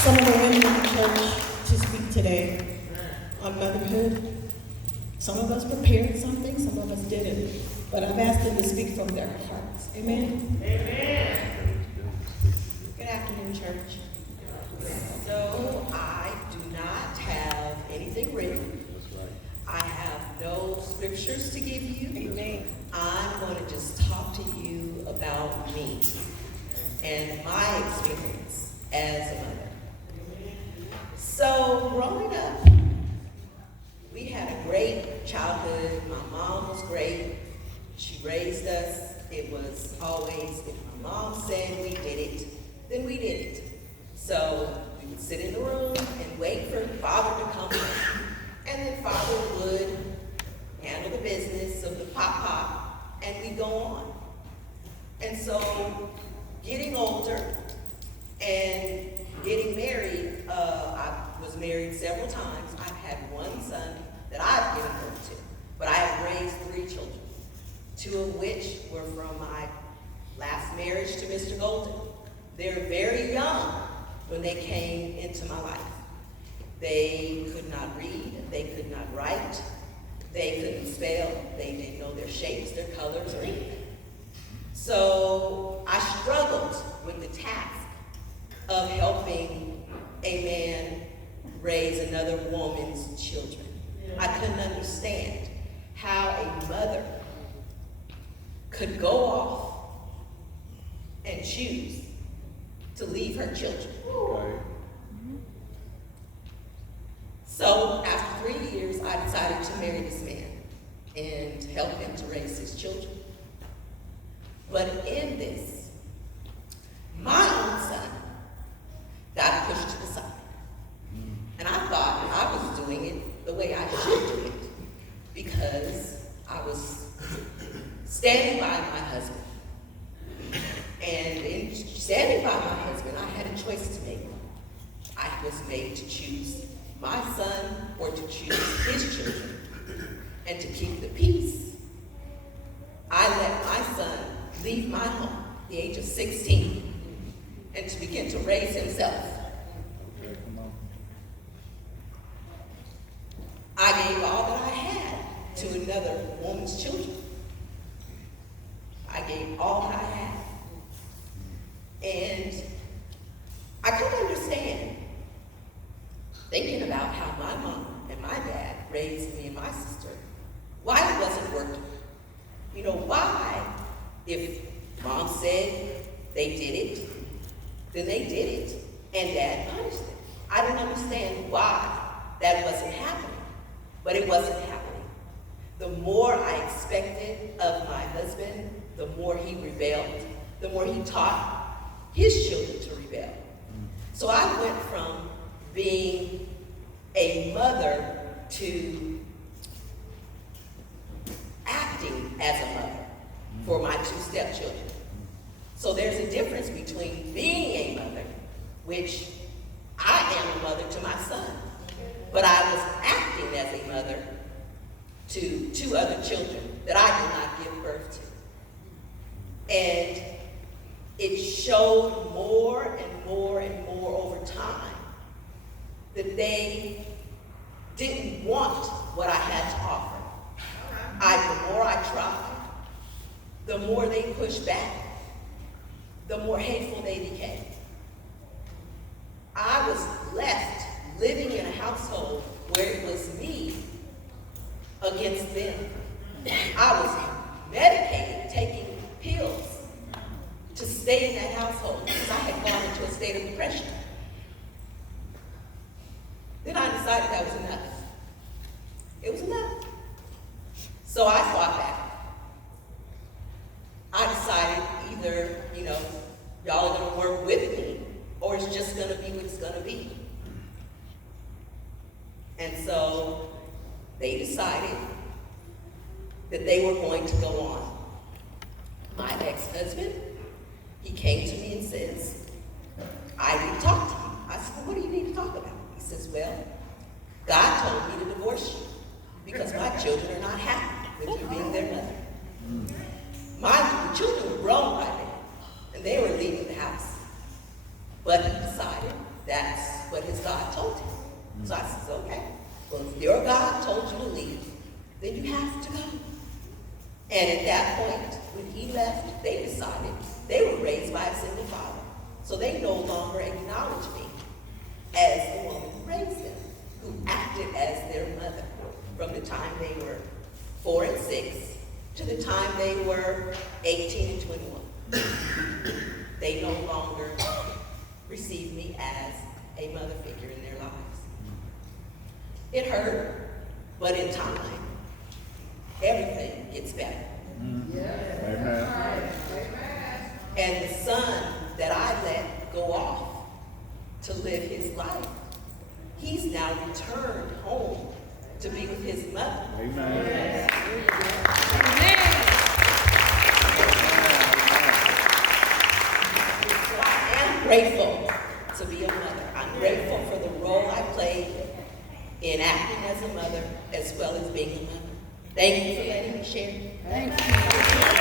some of the women in the church to speak today on motherhood. Some of us prepared something, some of us didn't. But I've asked them to speak from their hearts. Amen? Amen. Good afternoon, church. So I do not have anything written. I have no scriptures to give you. Amen. I'm going to just talk to you about me and my experience as a mother. So growing up, we had a great childhood. My mom was great. She raised us. It was always, if my mom said we did it, then we did it. So we would sit in the room and wait for father to come in. And then father would handle the business of the pop, and we'd go on. And so getting older and getting married, I was married several times. I've had one son that I've given birth to, but I have raised 3 children, 2 of which were from my last marriage to Mr. Golden. They're very young when they came into my life. They could not read, they could not write, they couldn't spell, they didn't know their shapes, their colors, or anything. So I struggled with the task of helping a man raise another woman's children. I couldn't understand how a mother could go off and choose to leave her children. Okay. So after 3 years, I decided to marry this man and help him to raise his children. But in this, my own son got pushed to the side. And I thought I was doing it the way I should do it because I was standing by my husband. And in standing by my husband, I had a choice to make. I was made to choose my son or to choose his children and to keep the peace. I let my son leave my home at the age of 16 and to begin to raise himself. I gave all that I had to another woman's children. I gave all that I had. And I couldn't understand, thinking about how my mom and my dad raised me and my sister, why it wasn't working. You know, why, if mom said they did it, then they did it, and dad punished them. I didn't understand why that wasn't happening, but it wasn't happening. The more I expected of my husband, the more he rebelled, the more he taught his children to rebel. So I went from being a mother to acting as a mother for my 2 stepchildren. So there's a difference between being a mother, which I am a mother to my son, but I was acting as a mother to 2 other children that I did not give birth to. And it showed more and more and more over time that they didn't want what I had to offer. The more I tried, the more they pushed back, the more hateful they became. I was left living in a household where it was me against them. I was medicated, taking pills to stay in that household because I had gone into a state of depression. Then I decided that was enough. It was enough. So I fought back. I decided either, y'all are gonna work with me or it's just gonna be what it's gonna be. And so they decided that they were going to go on. My ex-husband, he came to me and says, I need to talk to you. I said, well, what do you need to talk about? He says, well, God told me to divorce you because my children are not happy with you being their mother. The children were grown by then, and they were leaving the house. But he decided that's what his God told him. So I said, okay, well, if your God told you to leave, then you have to go. And at that point, when he left, they decided they were raised by a single father. So they no longer acknowledged me as the woman who raised them, who acted as their mother from the time they were 4 and 6 to the time they were 18 and 21. They no longer received me as a mother figure in their lives. It hurt, but in time, everything gets better. Amen. And the son that I let go off to live his life, he's now returned home to be with his mother. Amen. So I am grateful to be a mother. I'm grateful for the role I played in acting as a mother as well as being a mother. Thank you for letting me share. Thank you.